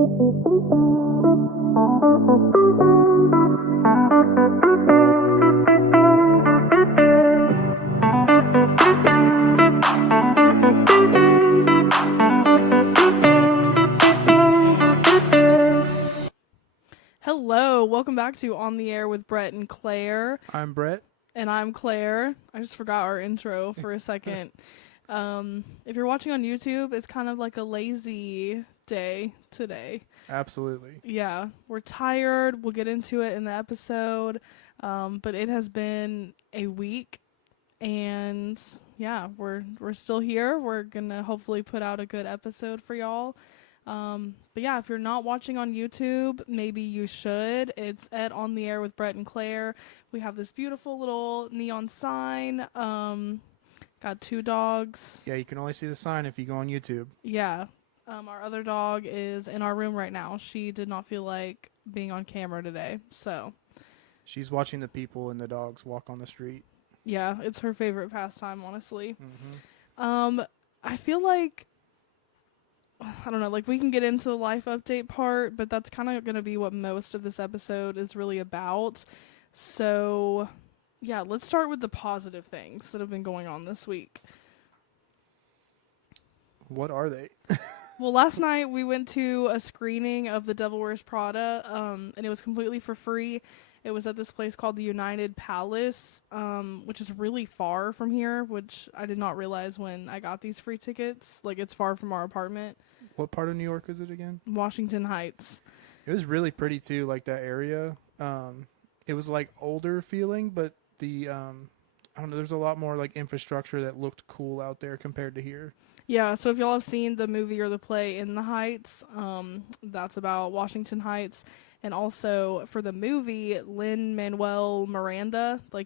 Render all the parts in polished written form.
Hello, welcome back to On the Air with Brett and Claire. I'm Brett. And I'm Claire. I just forgot our intro for a second. If you're watching on YouTube, it's kind of like a lazy day today. Absolutely. Yeah, we're tired. We'll get into it in the episode. But it has been a week. And yeah, we're still here. We're going to hopefully put out a good episode for y'all. But yeah, if you're not watching on YouTube, maybe you should. It's at On the Air with Brett and Claire. We have this beautiful little neon sign. Got 2 dogs. Yeah, you can only see the sign if you go on YouTube. Yeah. Our other dog is in our room right now. She did not feel like being on camera today, so. She's watching the people and the dogs walk on the street. Yeah, it's her favorite pastime, honestly. Mm-hmm. I feel like, I don't know, like we can get into the life update part, but that's kind of going to be what most of this episode is really about. So, yeah, let's start with the positive things that have been going on this week. What are they? Well, last night we went to a screening of The Devil Wears Prada, and it was completely for free. It was at this place called the United Palace, which is really far from here, which I did not realize when I got these free tickets. Like, it's far from our apartment. What part of New York is it again? Washington Heights. It was really pretty, too, like that area. It was, like, older feeling, but the, I don't know, there's a lot more, like, infrastructure that looked cool out there compared to here. Yeah, so if y'all have seen the movie or the play In the Heights, that's about Washington Heights. And also, for the movie, Lin-Manuel Miranda, I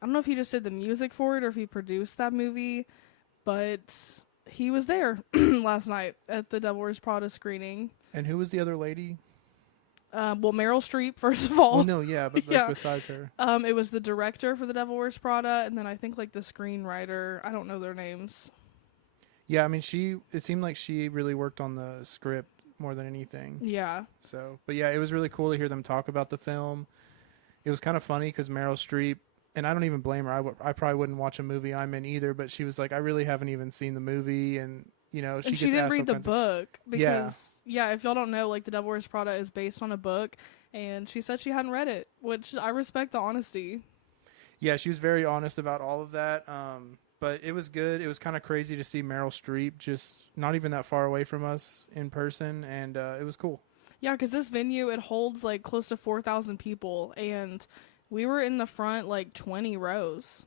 don't know if he just did the music for it or if he produced that movie, but he was there last night at the Devil Wears Prada screening. And who was the other lady? Well, Meryl Streep, first of all. Well, no, yeah, but like, besides her. It was the director for the Devil Wears Prada, and then I think like the screenwriter. I don't know their names. Yeah, I mean, it seemed like she really worked on the script more than anything. Yeah. So, but yeah, it was really cool to hear them talk about the film. It was kind of funny because Meryl Streep, and I don't even blame her. I probably wouldn't watch a movie I'm in either, but she was like, I really haven't even seen the movie, and you know, she didn't read the book because if y'all don't know, like The Devil Wears Prada is based on a book, and she said she hadn't read it, which I respect the honesty. Yeah, she was very honest about all of that. But it was good. It was kind of crazy to see Meryl Streep just not even that far away from us in person, and it was cool. Yeah, because this venue, it holds like close to 4,000 people, and we were in the front like 20 rows.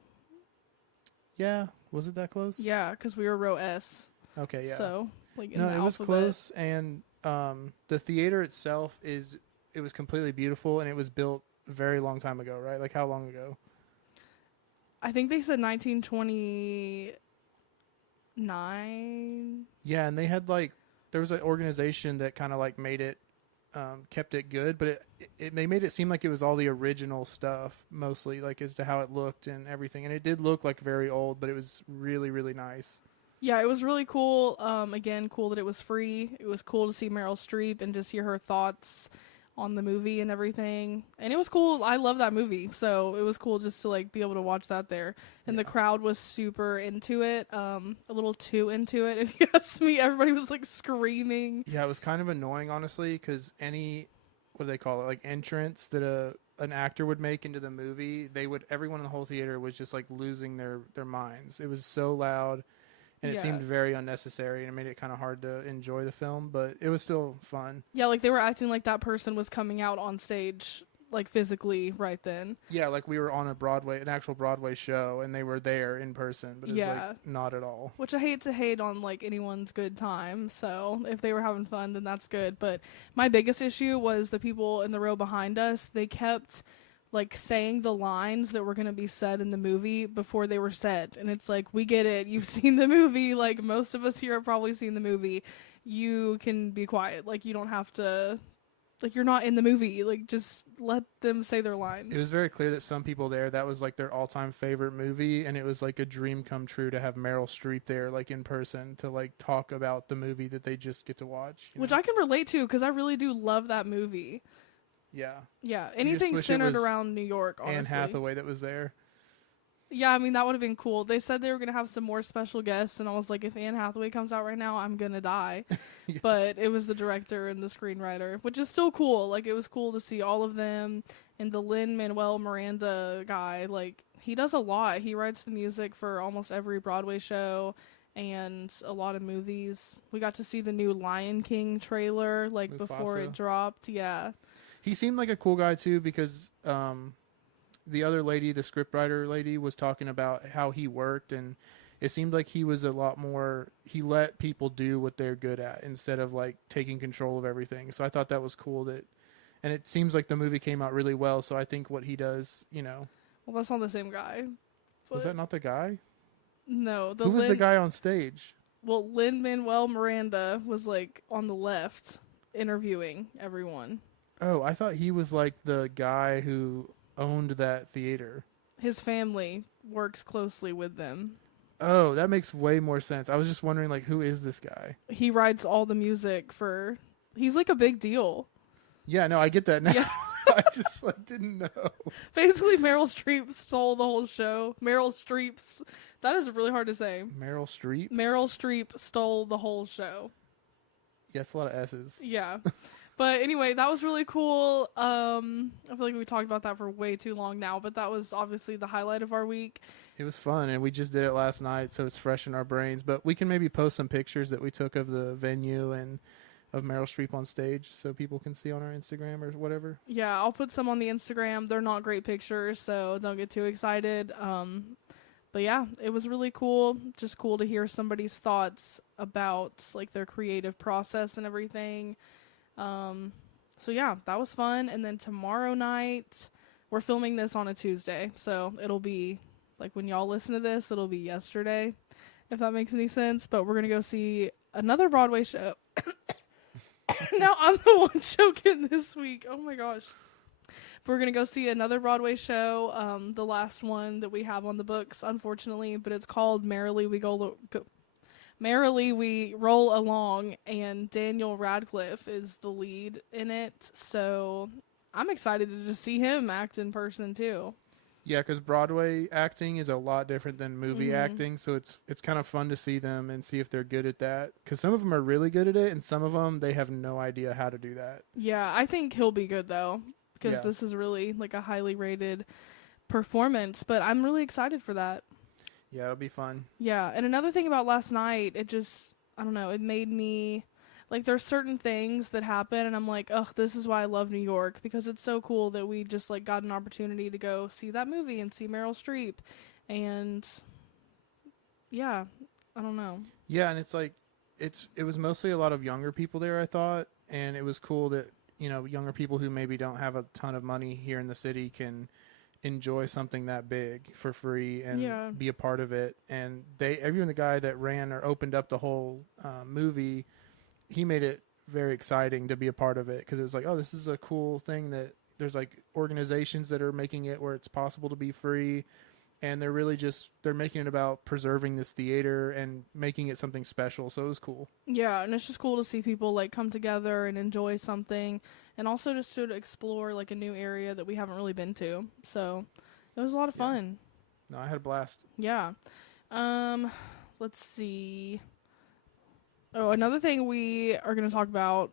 Yeah, was it that close? Yeah, because we were row S. Okay, yeah. So, like, in no, the it was alphabet. close, and the theater itself it was completely beautiful, and it was built a very long time ago, right? Like, how long ago? I think they said 1929. Yeah, and they had there was an organization that kind of like made it, kept it good, but they made it seem like it was all the original stuff mostly, like as to how it looked and everything. And it did look like very old, but it was really, really nice. Yeah, it was really cool. Again, cool that it was free. It was cool to see Meryl Streep and just hear her thoughts on the movie and everything. And it was cool. I love that movie. So it was cool just to like be able to watch that there. And the crowd was super into it. A little too into it, if you ask me. Everybody was like screaming. Yeah, it was kind of annoying, honestly, because what do they call it? Like entrance that an actor would make into the movie, everyone in the whole theater was just like losing their minds. It was so loud. And it seemed very unnecessary, and it made it kind of hard to enjoy the film, but it was still fun. Yeah, like they were acting like that person was coming out on stage, like physically right then. Yeah, like we were on an actual Broadway show, and they were there in person, but it was like not at all. Which I hate to hate on like anyone's good time, so if they were having fun, then that's good. But my biggest issue was the people in the row behind us. They kept like saying the lines that were going to be said in the movie before they were said. And it's like, we get it. You've seen the movie. Like most of us here have probably seen the movie. You can be quiet. Like you don't have to Like, you're not in the movie. Like, just let them say their lines. It was very clear that some people there, that was like their all-time favorite movie, and it was like a dream come true to have Meryl Streep there, like in person, to like talk about the movie that they just get to watch. Which I can relate to, because I really do love that movie. Yeah. Yeah, anything centered around New York, honestly. Anne Hathaway that was there. Yeah, I mean, that would have been cool. They said they were going to have some more special guests, and I was like, if Anne Hathaway comes out right now, I'm going to die. Yeah. But it was the director and the screenwriter, which is still cool. Like, it was cool to see all of them, and the Lin-Manuel Miranda guy, like, he does a lot. He writes the music for almost every Broadway show and a lot of movies. We got to see the new Lion King trailer, like, Mufasa. before it dropped. Yeah. He seemed like a cool guy, too, because the other lady, the scriptwriter lady, was talking about how he worked, and it seemed like he was a lot more, he let people do what they're good at instead of like taking control of everything. So I thought that was cool, that, and it seems like the movie came out really well. So I think what he does, you know. Well, that's not the same guy. Was that not the guy? No. Who was the guy on stage? Well, Lin-Manuel Miranda was like on the left interviewing everyone. Oh, I thought he was like the guy who owned that theater. His family works closely with them. Oh, that makes way more sense. I was just wondering, like, who is this guy? He writes all the music for... He's like a big deal. Yeah, no, I get that now. Yeah. I just like, didn't know. Basically, Meryl Streep stole the whole show. That is really hard to say. Meryl Streep? Meryl Streep stole the whole show. Yeah, it's a lot of S's. Yeah. But anyway, that was really cool. I feel like we talked about that for way too long now, but that was obviously the highlight of our week. It was fun, and we just did it last night, so it's fresh in our brains. But we can maybe post some pictures that we took of the venue and of Meryl Streep on stage so people can see on our Instagram or whatever. Yeah, I'll put some on the Instagram. They're not great pictures, so don't get too excited. But yeah, it was really cool. Just cool to hear somebody's thoughts about like their creative process and everything. So yeah, that was fun. And then tomorrow night, we're filming this on a Tuesday, so it'll be like when y'all listen to this, it'll be yesterday, if that makes any sense. But we're gonna go see another Broadway show. Now I'm the one choking this week. Oh my gosh. We're gonna go see another Broadway show, the last one that we have on the books, unfortunately, but it's called Merrily We Roll Along, and Daniel Radcliffe is the lead in it, so I'm excited to just see him act in person too. Yeah, because Broadway acting is a lot different than movie acting, so it's kind of fun to see them and see if they're good at that. Because some of them are really good at it, and some of them, they have no idea how to do that. Yeah, I think he'll be good, though, because this is really like a highly rated performance, but I'm really excited for that. Yeah, it'll be fun. Yeah, and another thing about last night, it just, I don't know, it made me, like, there's certain things that happen, and I'm like, ugh, this is why I love New York, because it's so cool that we just, like, got an opportunity to go see that movie and see Meryl Streep, and, yeah, I don't know. Yeah, and it's like, it was mostly a lot of younger people there, I thought, and it was cool that, you know, younger people who maybe don't have a ton of money here in the city can enjoy something that big for free and be a part of it. And even the guy that ran or opened up the whole movie, he made it very exciting to be a part of it, because it was like, oh, this is a cool thing that there's like organizations that are making it where it's possible to be free, and they're making it about preserving this theater and making it something special. So it was cool. Yeah, and it's just cool to see people like come together and enjoy something, and also just to explore like a new area that we haven't really been to. So it was a lot of fun. No, I had a blast. Yeah. Let's see. Oh, another thing we are going to talk about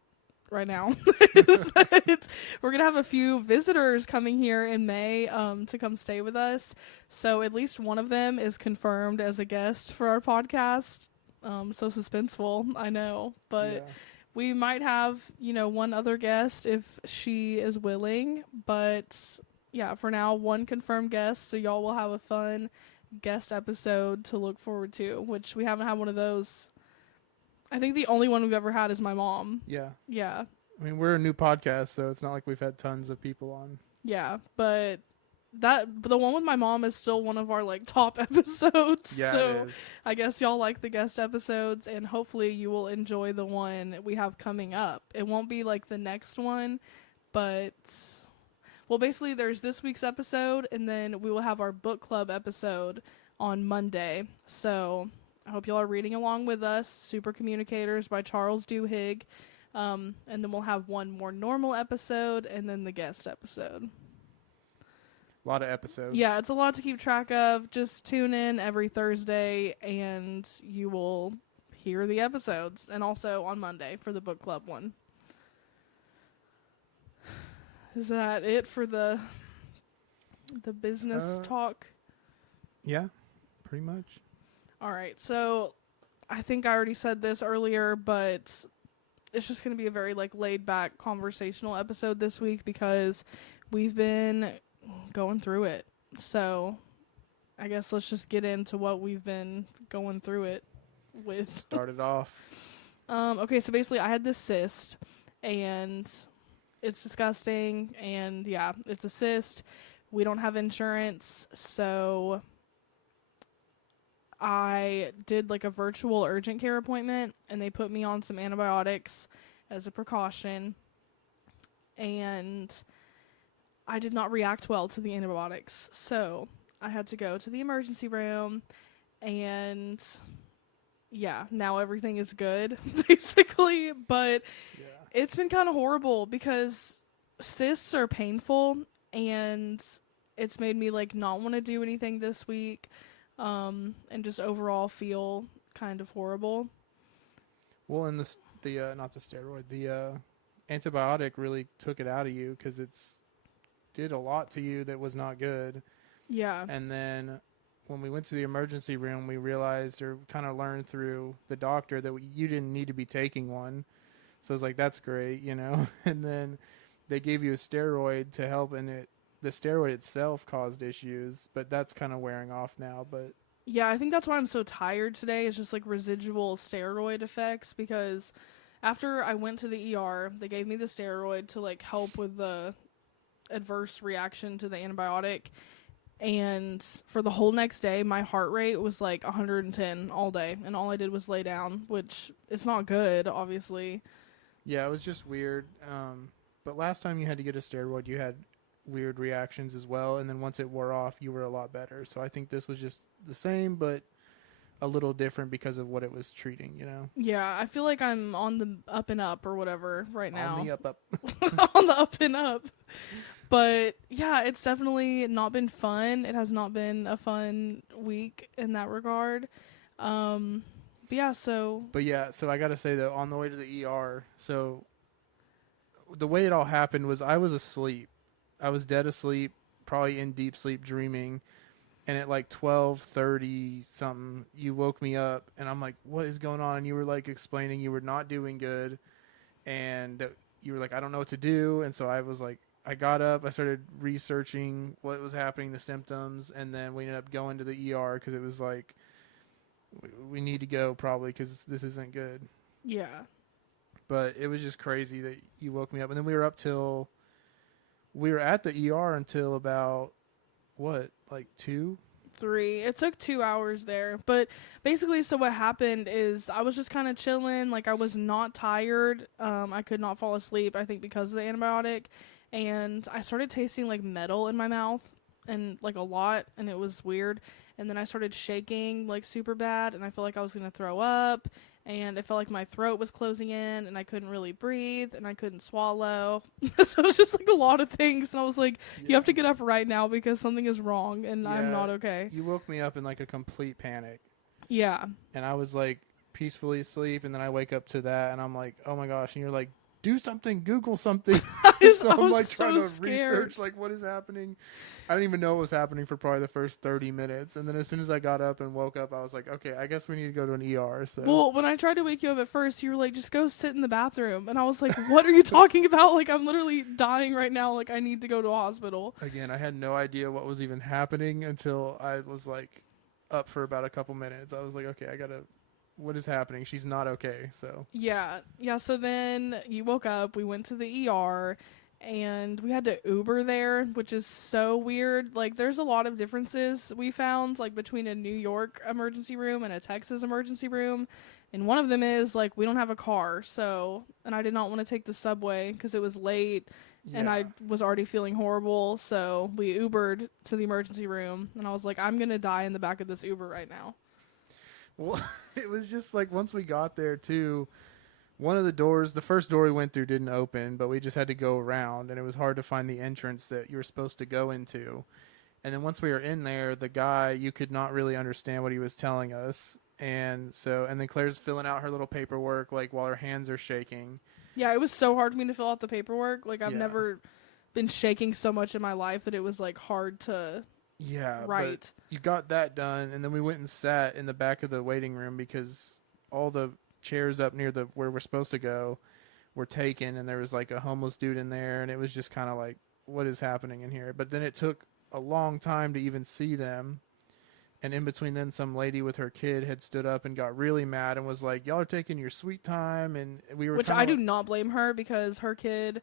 right now is that we're going to have a few visitors coming here in May to come stay with us. So at least one of them is confirmed as a guest for our podcast. So suspenseful, I know. But we might have, one other guest if she is willing. But yeah, for now, one confirmed guest. So y'all will have a fun guest episode to look forward to, which we haven't had one of those. I think the only one we've ever had is my mom. Yeah. Yeah. I mean, we're a new podcast, so it's not like we've had tons of people on. Yeah, but the one with my mom is still one of our like top episodes. Yeah, So it is. I guess y'all like the guest episodes, and hopefully you will enjoy the one we have coming up. It won't be like the next one, but well, basically there's this week's episode, and then we will have our book club episode on Monday. So I hope y'all are reading along with us. Super Communicators by Charles Duhigg. And then we'll have one more normal episode, and then the guest episode. A lot of episodes. Yeah, it's a lot to keep track of. Just tune in every Thursday, and you will hear the episodes. And also on Monday for the book club one. Is that it for the business talk? Yeah, pretty much. All right, so I think I already said this earlier, but it's just going to be a very like laid back conversational episode this week because we've been going through it. So I guess let's just get into what we've been going through it with. Started off. Okay, so basically I had this cyst, and it's disgusting, and yeah, it's a cyst. We don't have insurance, so I did like a virtual urgent care appointment, and they put me on some antibiotics as a precaution, and I did not react well to the antibiotics, so I had to go to the emergency room, and yeah, now everything is good, basically, but Yeah. it's been kind of horrible because cysts are painful, and it's made me like not want to do anything this week. And just overall feel kind of horrible. Well, and the not the steroid, the antibiotic really took it out of you because it's did a lot to you that was not good. Yeah. And then when we went to the emergency room, we realized or kind of learned through the doctor that you didn't need to be taking one. So I was like, that's great, you know. And then they gave you a steroid to help, and the steroid itself caused issues, but that's kind of wearing off now. But yeah, I think that's why I'm so tired today, is just like residual steroid effects, because after I went to the ER, they gave me the steroid to like help with the adverse reaction to the antibiotic, and for the whole next day my heart rate was like 110 all day, and all I did was lay down, which is not good, obviously. yeah, it was just weird. But last time you had to get a steroid, you had weird reactions as well, and then once it wore off, you were a lot better. So I think this was just the same, but a little different because of what it was treating, you know. Yeah, I feel like I'm on the up and up or whatever right now. On the up. On the up and up. But yeah, it's definitely not been fun. It has not been a fun week in that regard. But yeah, so I gotta say though, on the way to the ER, so the way it all happened was I was asleep. I was dead asleep, probably in deep sleep dreaming, and at like 12:30 something, you woke me up, and I'm like, what is going on? And you were like explaining you were not doing good, and that you were like, I don't know what to do. And so I was like, I got up, I started researching what was happening, the symptoms, and then we ended up going to the ER because it was like, we need to go probably because this isn't good. yeah. But it was just crazy that you woke me up, and then we were at the ER until about what, like 2? 3. It took 2 hours there. But basically, so what happened is I was just kind of chilling. Like, I was not tired. I could not fall asleep, I think, because of the antibiotic. And I started tasting, like, metal in my mouth, and, like, a lot. And it was weird. And then I started shaking, like, super bad. And I felt like I was going to throw up. And it felt like my throat was closing in, and I couldn't really breathe, and I couldn't swallow. So it was just like a lot of things, and I was like, you have to get up right now because something is wrong, and I'm not okay. You woke me up in like a complete panic. Yeah. And I was like peacefully asleep, and then I wake up to that, and I'm like, oh my gosh. And you're like, do something, Google something. So I'm like trying to research like what is happening. I didn't even know what was happening for probably the first 30 minutes. And then as soon as I got up and woke up, I was like, okay, I guess we need to go to an ER. So well, when I tried to wake you up at first, you were like, just go sit in the bathroom. And I was like, what are you talking about? Like, I'm literally dying right now. Like, I need to go to a hospital. Again, I had no idea what was even happening until I was like up for about a couple minutes. I was like, okay, what is happening? She's not okay. So Yeah. So then you woke up, we went to the ER, and we had to Uber there, which is so weird. Like, there's a lot of differences we found, like, between a New York emergency room and a Texas emergency room. And one of them is, like, we don't have a car, so, and I did not want to take the subway because it was late, and I was already feeling horrible, so we Ubered to the emergency room, and I was like, I'm going to die in the back of this Uber right now. Well, it was just like once we got there too, one of the doors, the first door we went through didn't open, but we just had to go around, and it was hard to find the entrance that you were supposed to go into. And then once we were in there, the guy, you could not really understand what he was telling us. And then Claire's filling out her little paperwork, like, while her hands are shaking. Yeah, it was so hard for me to fill out the paperwork. Like, I've never been shaking so much in my life that it was, like, hard to write. But you got that done, and then we went and sat in the back of the waiting room because all the chairs up near where we're supposed to go were taken, and there was, like, a homeless dude in there, and it was just kind of like, what is happening in here? But then it took a long time to even see them. And in between then, some lady with her kid had stood up and got really mad and was like, y'all are taking your sweet time. And we were Which I do not blame her, because her kid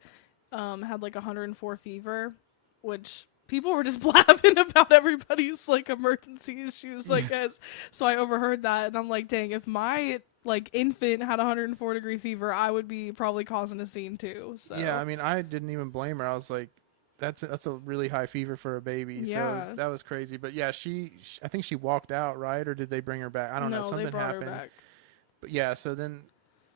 had like 104 fever, which people were just blabbing about everybody's like emergency issues, I guess. So I overheard that, and I'm like, dang, if my like infant had 104-degree fever, I would be probably causing a scene too. So yeah, I mean, I didn't even blame her. I was like, that's a really high fever for a baby. Yeah. So that was crazy. But yeah, I think she walked out, right? Or did they bring her back? I don't know. Something they brought happened. her back. But yeah, so then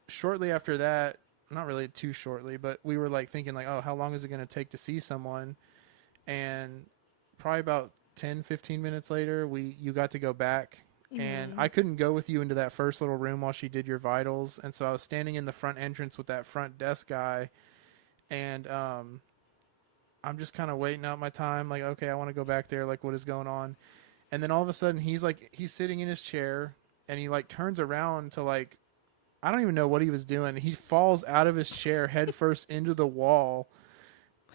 shortly after that, not really too shortly, but we were like thinking like, oh, how long is it going to take to see someone? And probably about 10, 15 minutes later, you got to go back. And I couldn't go with you into that first little room while she did your vitals. And so I was standing in the front entrance with that front desk guy. And I'm just kind of waiting out my time. Like, okay, I want to go back there. Like, what is going on? And then all of a sudden, he's sitting in his chair. And he, like, turns around to, like, I don't even know what he was doing. He falls out of his chair head first into the wall.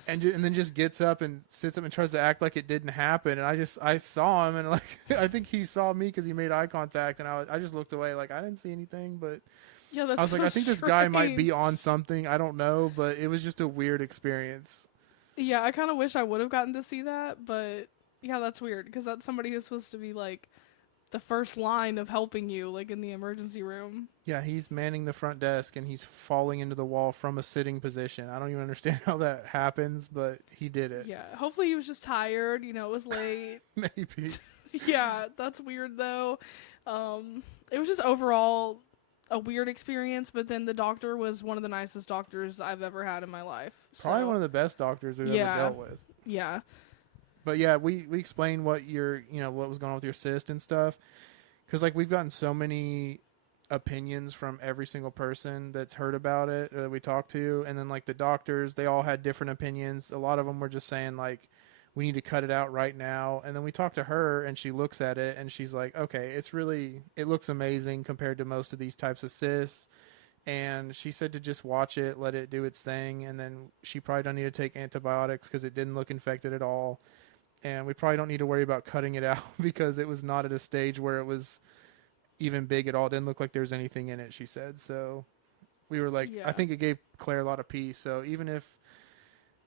And then just gets up and sits up and tries to act like it didn't happen. And I saw him, and like I think he saw me because he made eye contact, and I just looked away like I didn't see anything. But yeah, that's I was so like, I think strange. this guy might be on something. I don't know, but it was just a weird experience. Yeah, I kind of wish I would have gotten to see that, but yeah, that's weird because that's somebody who's supposed to be like the first line of helping you, like in the emergency room. Yeah, he's manning the front desk and he's falling into the wall from a sitting position. I don't even understand how that happens, but he did it. Yeah, hopefully he was just tired. You know, it was late. Maybe. Yeah, that's weird though. It was just overall a weird experience, but then the doctor was one of the nicest doctors I've ever had in my life. Probably one of the best doctors we've ever dealt with. Yeah. But yeah, we explained what what was going on with your cyst and stuff. Because like we've gotten so many opinions from every single person that's heard about it that we talked to. And then like the doctors, they all had different opinions. A lot of them were just saying like, we need to cut it out right now. And then we talked to her and she looks at it and she's like, okay, it looks amazing compared to most of these types of cysts. And she said to just watch it, let it do its thing. And then she probably don't need to take antibiotics because it didn't look infected at all. And we probably don't need to worry about cutting it out because it was not at a stage where it was even big at all. It didn't look like there was anything in it, she said. So we were like, I think it gave Claire a lot of peace. So even if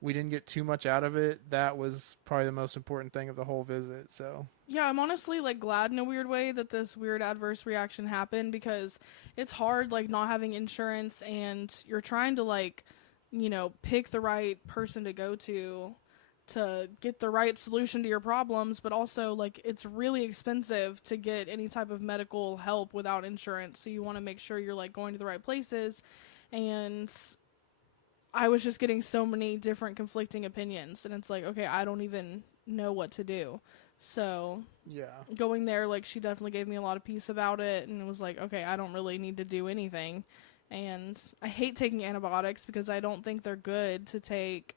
we didn't get too much out of it, that was probably the most important thing of the whole visit. So yeah, I'm honestly like glad in a weird way that this weird adverse reaction happened, because it's hard like not having insurance and you're trying to like, pick the right person to go to get the right solution to your problems, but also like it's really expensive to get any type of medical help without insurance. So you want to make sure you're like going to the right places. And I was just getting so many different conflicting opinions, and it's like, okay, I don't even know what to do. So yeah, going there, like she definitely gave me a lot of peace about it, and it was like, okay, I don't really need to do anything. And I hate taking antibiotics because I don't think they're good to take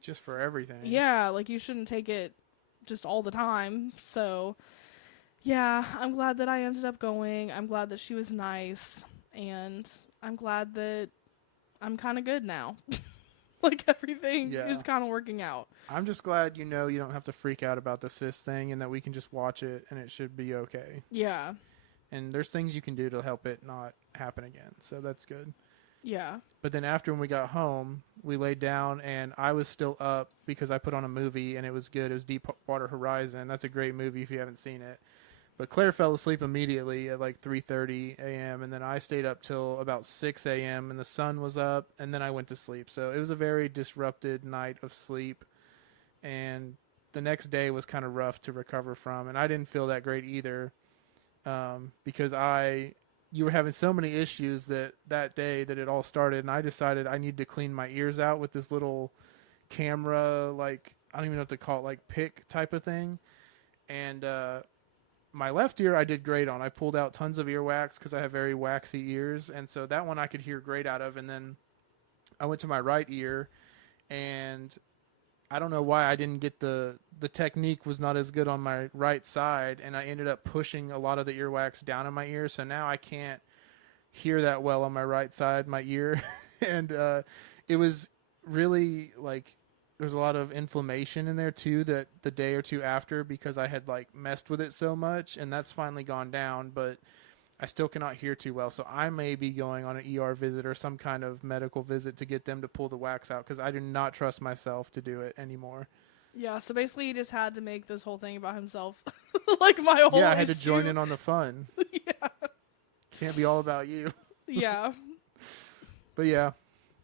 just for everything. Yeah, like you shouldn't take it just all the time. So yeah, I'm glad that I ended up going. I'm glad that she was nice, and I'm glad that I'm kind of good now. Like everything is kind of working out. I'm just glad you don't have to freak out about the cyst thing, and that we can just watch it and it should be okay. Yeah. And there's things you can do to help it not happen again. So that's good. Yeah. But then after when we got home, we laid down and I was still up because I put on a movie and it was good. It was Deepwater Horizon. That's a great movie if you haven't seen it. But Claire fell asleep immediately at like 3:30 a.m. and then I stayed up till about 6 a.m. and the sun was up and then I went to sleep. So it was a very disrupted night of sleep, and the next day was kind of rough to recover from, and I didn't feel that great either, because you were having so many issues that day that it all started, and I decided I need to clean my ears out with this little camera, like I don't even know what to call it, like pick type of thing, and my left ear I did great on. I pulled out tons of earwax because I have very waxy ears, and so that one I could hear great out of. And then I went to my right ear, and I don't know why I didn't get the technique was not as good on my right side, and I ended up pushing a lot of the earwax down in my ear, so now I can't hear that well on my right side, my ear, and it was really like there's a lot of inflammation in there too that the day or two after because I had like messed with it so much, and that's finally gone down, but I still cannot hear too well. So I may be going on an ER visit or some kind of medical visit to get them to pull the wax out because I do not trust myself to do it anymore. Yeah, so basically he just had to make this whole thing about himself. Like my whole Yeah, I had issue. to join in on the fun. Yeah. Can't be all about you. Yeah. But yeah,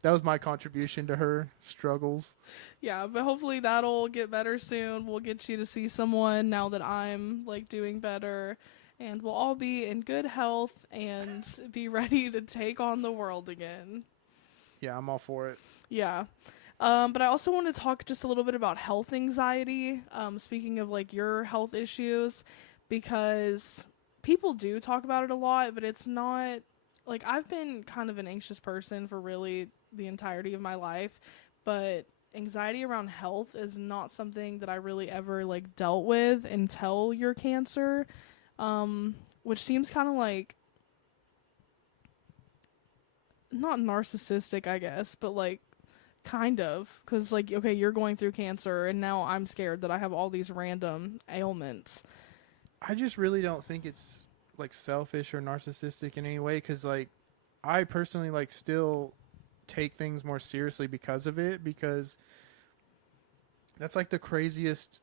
that was my contribution to her struggles. Yeah, but hopefully that'll get better soon. We'll get you to see someone now that I'm like doing better, and we'll all be in good health and be ready to take on the world again. Yeah, I'm all for it. Yeah. But I also want to talk just a little bit about health anxiety. Speaking of like your health issues, because people do talk about it a lot, but it's not like I've been kind of an anxious person for really the entirety of my life, but anxiety around health is not something that I really ever like dealt with until your cancer, which seems kind of like not narcissistic, I guess, but like kind of, because like okay, you're going through cancer and now I'm scared that I have all these random ailments. I just really don't think it's like selfish or narcissistic in any way, because like I personally like still take things more seriously because of it, because that's like the craziest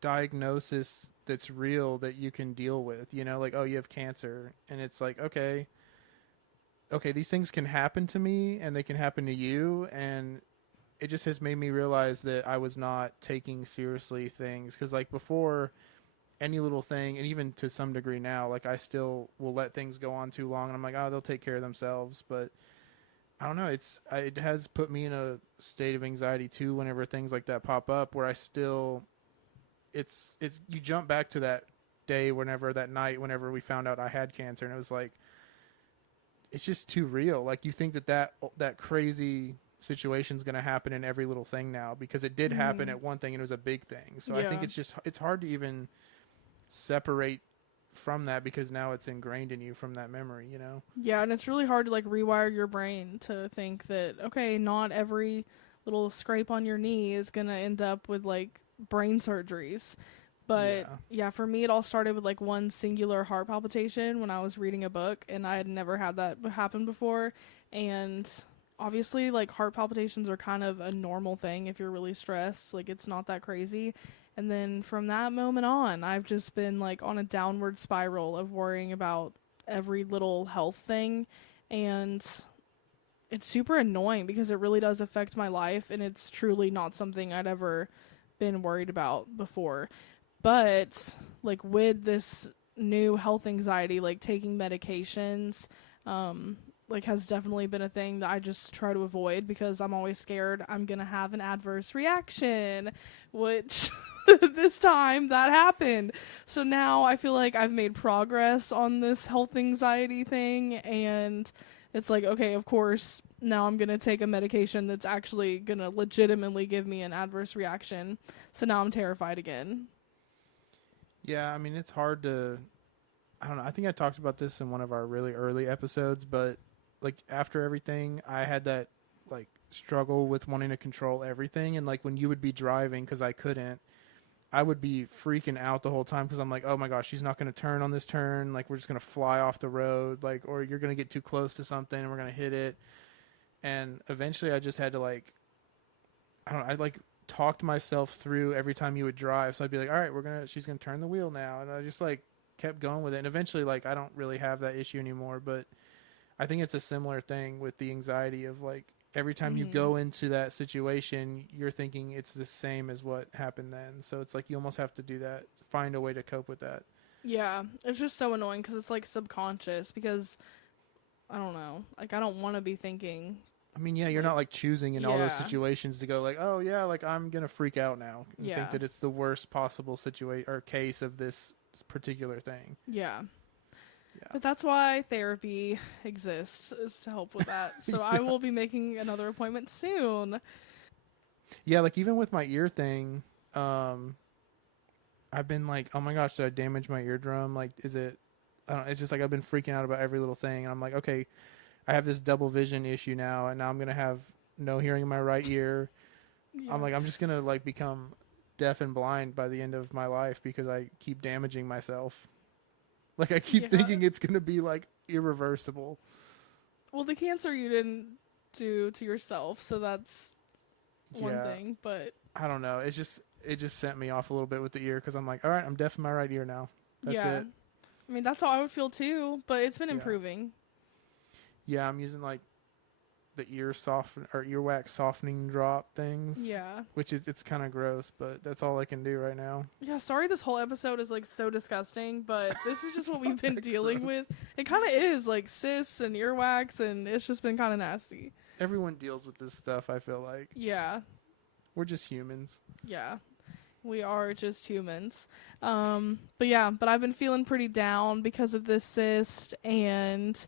diagnosis that's real that you can deal with, you know, like, oh, you have cancer, and it's like, okay, these things can happen to me and they can happen to you, and it just has made me realize that I was not taking seriously things, because like before, any little thing, and even to some degree now, like I still will let things go on too long and I'm like, oh, they'll take care of themselves. But I don't know, it has put me in a state of anxiety too whenever things like that pop up, where I still it's you jump back to that day, that night whenever we found out I had cancer, and it was like it's just too real. Like you think that crazy situation's going to happen in every little thing now, because it did happen at one thing and it was a big thing. So I think it's hard to even separate from that, because now it's ingrained in you from that memory, you know? Yeah, and it's really hard to like rewire your brain to think that okay, not every little scrape on your knee is gonna end up with like brain surgeries. But yeah, for me it all started with like one singular heart palpitation when I was reading a book, and I had never had that happen before. And obviously like heart palpitations are kind of a normal thing if you're really stressed, like it's not that crazy. And then from that moment on, I've just been like on a downward spiral of worrying about every little health thing. And it's super annoying because it really does affect my life. And it's truly not something I'd ever been worried about before. But like with this new health anxiety, like taking medications, like has definitely been a thing that I just try to avoid, because I'm always scared I'm going to have an adverse reaction, which this time that happened. So now I feel like I've made progress on this health anxiety thing, and it's like, okay, of course, now I'm going to take a medication that's actually going to legitimately give me an adverse reaction. So now I'm terrified again. Yeah, I mean, it's hard to, I don't know, I think I talked about this in one of our really early episodes, but like after everything, I had that like struggle with wanting to control everything. And like when you would be driving, because I couldn't, I would be freaking out the whole time, because I'm like, oh my gosh, she's not going to turn on this turn. Like we're just going to fly off the road, like, or you're going to get too close to something and we're going to hit it. And eventually I just had to like, I don't know, I like talked myself through every time you would drive. So I'd be like, all right, she's going to turn the wheel now. And I just like kept going with it. And eventually, like, I don't really have that issue anymore, but I think it's a similar thing with the anxiety of like, every time you go into that situation, you're thinking it's the same as what happened then. So it's like, you almost have to do that, find a way to cope with that. Yeah, it's just so annoying because it's like subconscious because I don't know. Like, I don't want to be thinking. I mean, yeah, you're not like choosing in all those situations to go like, oh yeah, like I'm going to freak out now and think that it's the worst possible situation or case of this particular thing. Yeah. But that's why therapy exists, is to help with that. So I will be making another appointment soon. Yeah, like even with my ear thing, I've been like, oh my gosh, did I damage my eardrum? Like, is it, I don't know, it's just like I've been freaking out about every little thing. And I'm like, okay, I have this double vision issue now, and now I'm going to have no hearing in my right ear. Yeah. I'm like, I'm just going to like become deaf and blind by the end of my life because I keep damaging myself. Like, I keep thinking it's going to be like irreversible. Well, the cancer you didn't do to yourself, so that's one thing, but I don't know. It just sent me off a little bit with the ear because I'm like, all right, I'm deaf in my right ear now. That's it. I mean, that's how I would feel too, but it's been improving. Yeah, I'm using like the earwax softening drop things. Yeah. Which it's kind of gross, but that's all I can do right now. Yeah, sorry this whole episode is like so disgusting, but this is just what we've been dealing with. It kind of is like cysts and earwax, and it's just been kind of nasty. Everyone deals with this stuff, I feel like. Yeah. We're just humans. Yeah. We are just humans. But I've been feeling pretty down because of this cyst, and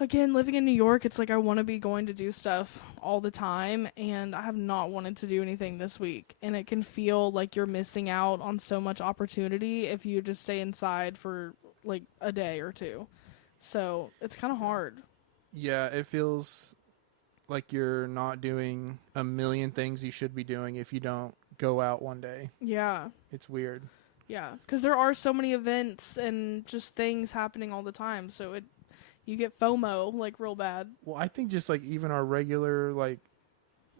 again, living in New York, it's like I want to be going to do stuff all the time, and I have not wanted to do anything this week. And it can feel like you're missing out on so much opportunity if you just stay inside for like a day or two. So it's kind of hard. Yeah, it feels like you're not doing a million things you should be doing if you don't go out one day. Yeah. It's weird. Yeah, because there are so many events and just things happening all the time, so you get FOMO, like, real bad. Well, I think just, like, even our regular, like,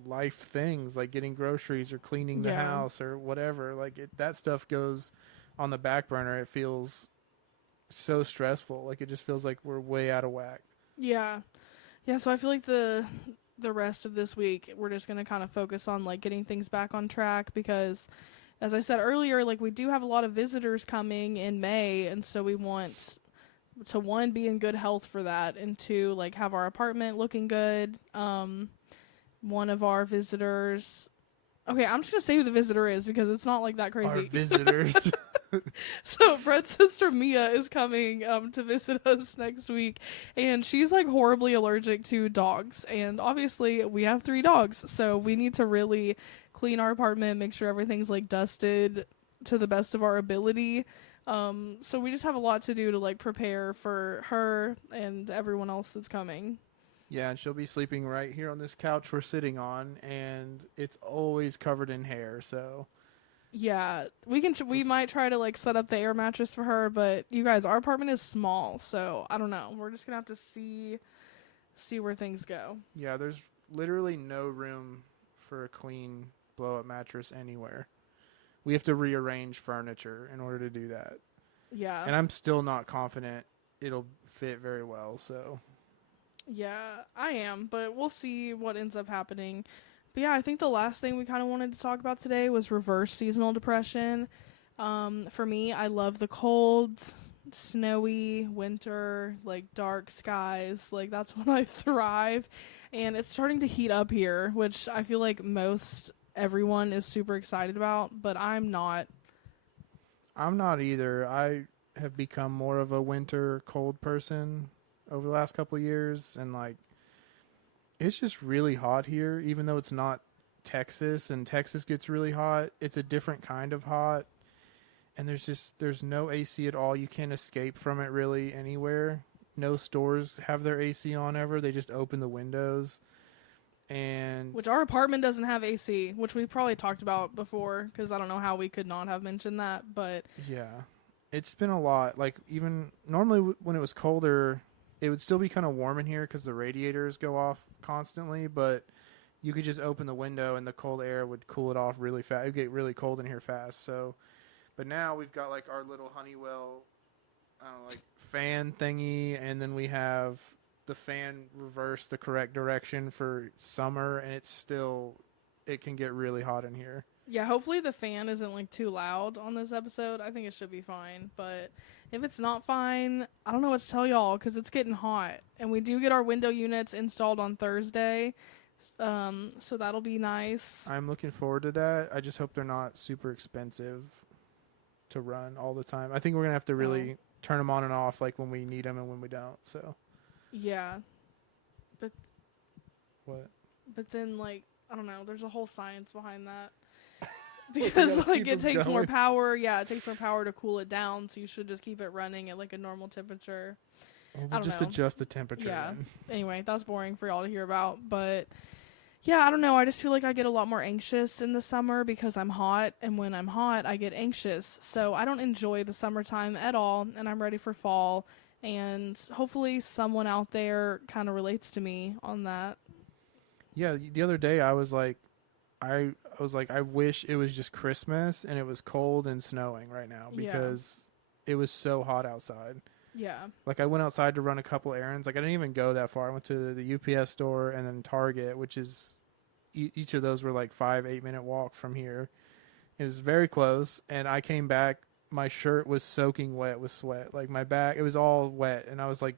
life things, like getting groceries or cleaning the house or whatever, like, that stuff goes on the back burner. It feels so stressful. Like, it just feels like we're way out of whack. Yeah. Yeah, so I feel like the rest of this week, we're just going to kind of focus on, like, getting things back on track because, as I said earlier, like, we do have a lot of visitors coming in May, and so we want to, one, be in good health for that, and two, like, have our apartment looking good. One of our visitors, okay, I'm just gonna say who the visitor is because it's not like that crazy. Our visitors. So Brett's sister Mia is coming to visit us next week, and she's like horribly allergic to dogs, and obviously we have 3 dogs, so we need to really clean our apartment, make sure everything's like dusted to the best of our ability. So we just have a lot to do to like prepare for her and everyone else that's coming. Yeah, and she'll be sleeping right here on this couch we're sitting on, and it's always covered in hair, so. Yeah, we might try to like set up the air mattress for her, but you guys, our apartment is small, so I don't know. We're just gonna have to see where things go. Yeah, there's literally no room for a queen blow-up mattress anywhere. We have to rearrange furniture in order to do that. Yeah. And I'm still not confident it'll fit very well, so. Yeah, I am, but we'll see what ends up happening. But yeah, I think the last thing we kind of wanted to talk about today was reverse seasonal depression. For me, I love the cold, snowy winter, like dark skies. Like that's when I thrive. And it's starting to heat up here, which I feel like everyone is super excited about, but I'm not. I'm not either. I have become more of a winter cold person over the last couple of years, and like it's just really hot here, even though it's not Texas, and Texas gets really hot. It's a different kind of hot, and there's no AC at all. You can't escape from it really anywhere. No stores have their AC on ever. They just open the windows. And which our apartment doesn't have AC, which we probably talked about before, because I don't know how we could not have mentioned that, but yeah, it's been a lot. Like even normally when it was colder it would still be kind of warm in here because the radiators go off constantly, but you could just open the window and the cold air would cool it off really fast. It would get really cold in here fast. So, but now we've got like our little Honeywell, I don't know, like fan thingy, and then we have the fan reverse the correct direction for summer, and it can get really hot in here. Yeah, hopefully the fan isn't like too loud on this episode. I think it should be fine, but if it's not fine, I don't know what to tell y'all because it's getting hot. And we do get our window units installed on Thursday, so that'll be nice. I'm looking forward to that. I just hope they're not super expensive to run all the time. I think we're going to have to really turn them on and off like when we need them and when we don't. So yeah. But what? But then like I don't know, there's a whole science behind that. Because like it takes more power. Yeah, it takes more power to cool it down, so you should just keep it running at like a normal temperature. We'll just adjust the temperature. Yeah. Anyway, that's boring for y'all to hear about, but yeah, I don't know. I just feel like I get a lot more anxious in the summer because I'm hot, and when I'm hot, I get anxious. So I don't enjoy the summertime at all, and I'm ready for fall. And hopefully someone out there kind of relates to me on that. Yeah, the other day I was like, I wish it was just Christmas and it was cold and snowing right now because it was so hot outside. Yeah. Like I went outside to run a couple errands. Like I didn't even go that far. I went to the UPS store and then Target, which is each of those were like 5-8 minute walk from here. It was very close. And I came back. My shirt was soaking wet with sweat. Like my back, it was all wet. And I was like,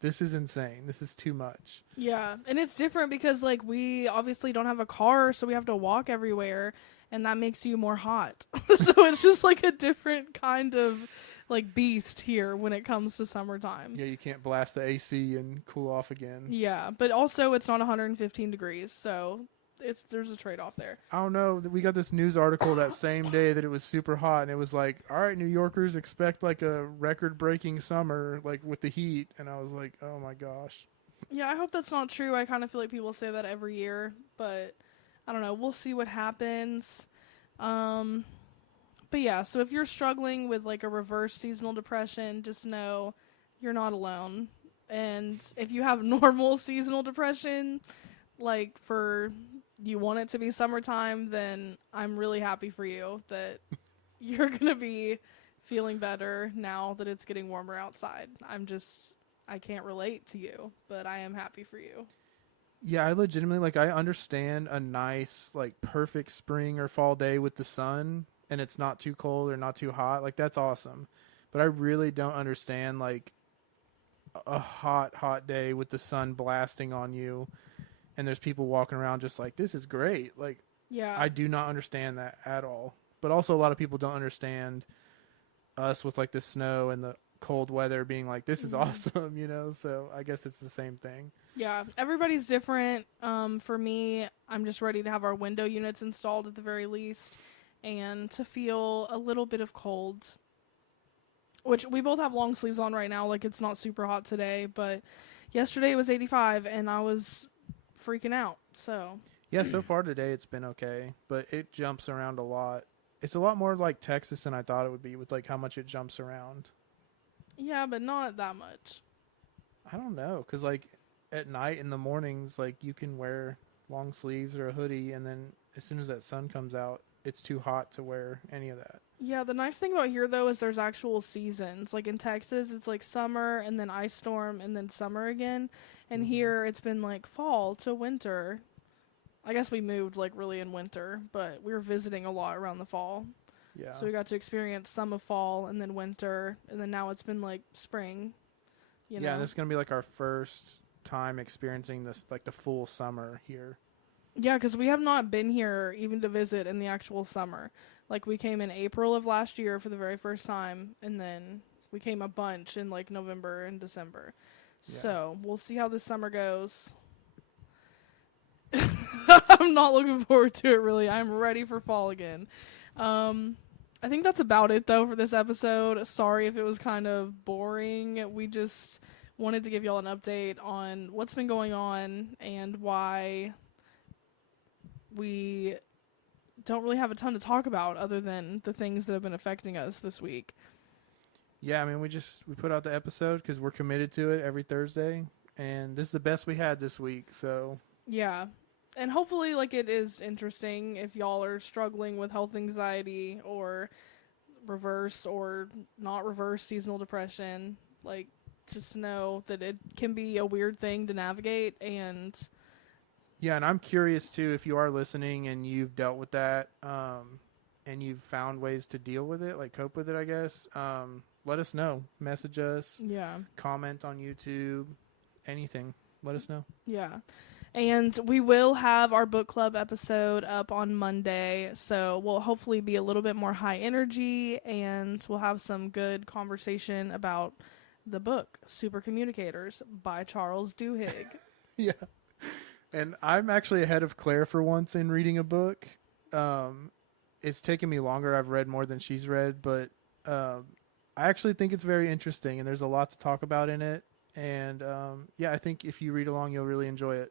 this is insane. This is too much. Yeah. And it's different because like we obviously don't have a car, so we have to walk everywhere, and that makes you more hot. So it's just like a different kind of like beast here when it comes to summertime. Yeah, you can't blast the AC and cool off again. Yeah, but also it's not 115 degrees, so there's a trade-off there. I don't know. We got this news article that same day that it was super hot, and it was like, all right, New Yorkers, expect like a record-breaking summer, like with the heat. And I was like, oh my gosh. Yeah, I hope that's not true. I kind of feel like people say that every year, but I don't know. We'll see what happens. But yeah, so if you're struggling with like a reverse seasonal depression, just know you're not alone. And if you have normal seasonal depression, like you want it to be summertime, then I'm really happy for you that you're going to be feeling better now that it's getting warmer outside. I can't relate to you, but I am happy for you. Yeah, I legitimately, like, I understand a nice, like, perfect spring or fall day with the sun, and it's not too cold or not too hot. Like, that's awesome. But I really don't understand, like, a hot day with the sun blasting on you, and there's people walking around just like, this is great. Like, yeah, I do not understand that at all. But also a lot of people don't understand us with, like, the snow and the cold weather being like, this is awesome, you know? So I guess it's the same thing. Yeah, everybody's different. For me, I'm just ready to have our window units installed at the very least and to feel a little bit of cold, which we both have long sleeves on right now. Like, it's not super hot today, but yesterday it was 85 and I was freaking out. So yeah, so far today it's been okay, but it jumps around a lot. It's a lot more like Texas than I thought it would be with like how much it jumps around. Yeah, but not that much. I don't know, because like at night in the mornings, like you can wear long sleeves or a hoodie, and then as soon as that sun comes out, it's too hot to wear any of that. Yeah, the nice thing about here, though, is there's actual seasons. Like in Texas, it's like summer and then ice storm and then summer again. And here, it's been like fall to winter. I guess we moved like really in winter, but we were visiting a lot around the fall. Yeah. So we got to experience some of fall and then winter, and then now it's been like spring. You know? Yeah, and this is going to be like our first time experiencing this, like the full summer here. Yeah, because we have not been here even to visit in the actual summer. Like, we came in April of last year for the very first time, and then we came a bunch in, like, November and December. Yeah. So, we'll see how this summer goes. I'm not looking forward to it, really. I'm ready for fall again. I think that's about it, though, for this episode. Sorry if it was kind of boring. We just wanted to give y'all an update on what's been going on and why we don't really have a ton to talk about other than the things that have been affecting us this week. Yeah, I mean, we put out the episode because we're committed to it every Thursday, and this is the best we had this week. So Yeah. And hopefully, like, it is interesting if y'all are struggling with health anxiety or reverse or not reverse seasonal depression. Like, just know that it can be a weird thing to navigate. And yeah, and I'm curious too if you are listening and you've dealt with that, and you've found ways to deal with it, like cope with it, I guess. Let us know. Message us. yeah. Comment on YouTube. Anything. Let us know. Yeah. And we will have our book club episode up on Monday. So we'll hopefully be a little bit more high energy and we'll have some good conversation about the book, Super Communicators by Charles Duhigg. Yeah. And I'm actually ahead of Claire for once in reading a book. It's taken me longer. I've read more than she's read, but I actually think it's very interesting and there's a lot to talk about in it. And yeah, I think if you read along, you'll really enjoy it.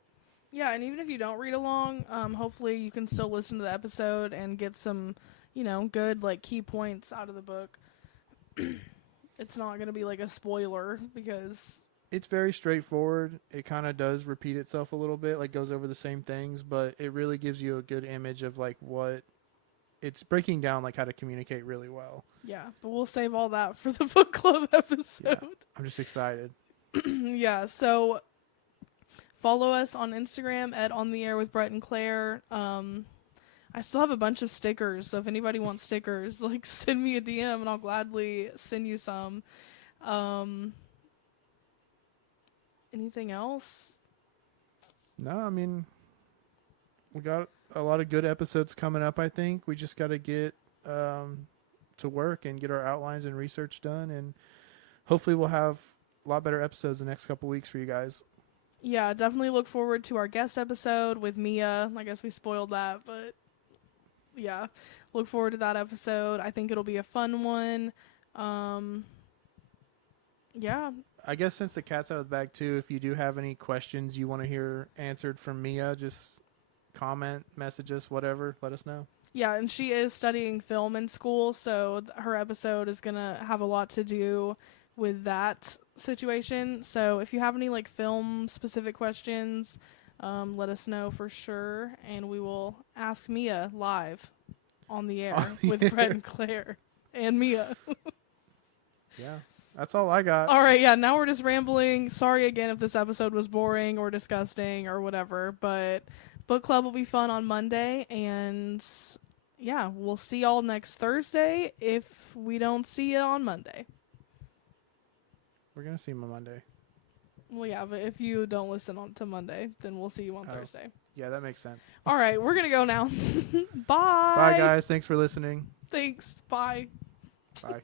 Yeah, and even if you don't read along, hopefully you can still listen to the episode and get some, good, like, key points out of the book. It's not going to be, like, a spoiler because... It's very straightforward. It kind of does repeat itself a little bit, like goes over the same things, but it really gives you a good image of, like, what... It's breaking down, like, how to communicate really well. Yeah, but we'll save all that for the book club episode. Yeah, I'm just excited. Yeah, so... Follow us on Instagram at On The Air with Brett and Claire. I still have a bunch of stickers, so if anybody wants stickers, like, send me a DM and I'll gladly send you some. Anything else? No, I mean, we got a lot of good episodes coming up, I think. We just got to get to work and get our outlines and research done, and hopefully we'll have a lot better episodes the next couple weeks for you guys. Yeah, definitely look forward to our guest episode with Mia. I guess we spoiled that, but yeah, look forward to that episode. I think it'll be a fun one. Yeah. I guess since the cat's out of the bag too, if you do have any questions you want to hear answered from Mia, just comment, message us, whatever, let us know. Yeah, and she is studying film in school, so her episode is going to have a lot to do with that situation. So if you have any, like, film specific questions, let us know for sure, and we will ask Mia live on the air with Brett and Claire and Mia. Yeah, that's all I got. All right, yeah, now we're just rambling. Sorry again if this episode was boring or disgusting or whatever, but book club will be fun on Monday, and yeah, we'll see y'all next Thursday if we don't see you on Monday. We're going to see him on Monday. Well, yeah, but if you don't listen on to Monday, then we'll see you on Thursday. Yeah, that makes sense. All right, we're going to go now. Bye. Bye, guys. Thanks for listening. Thanks. Bye. Bye.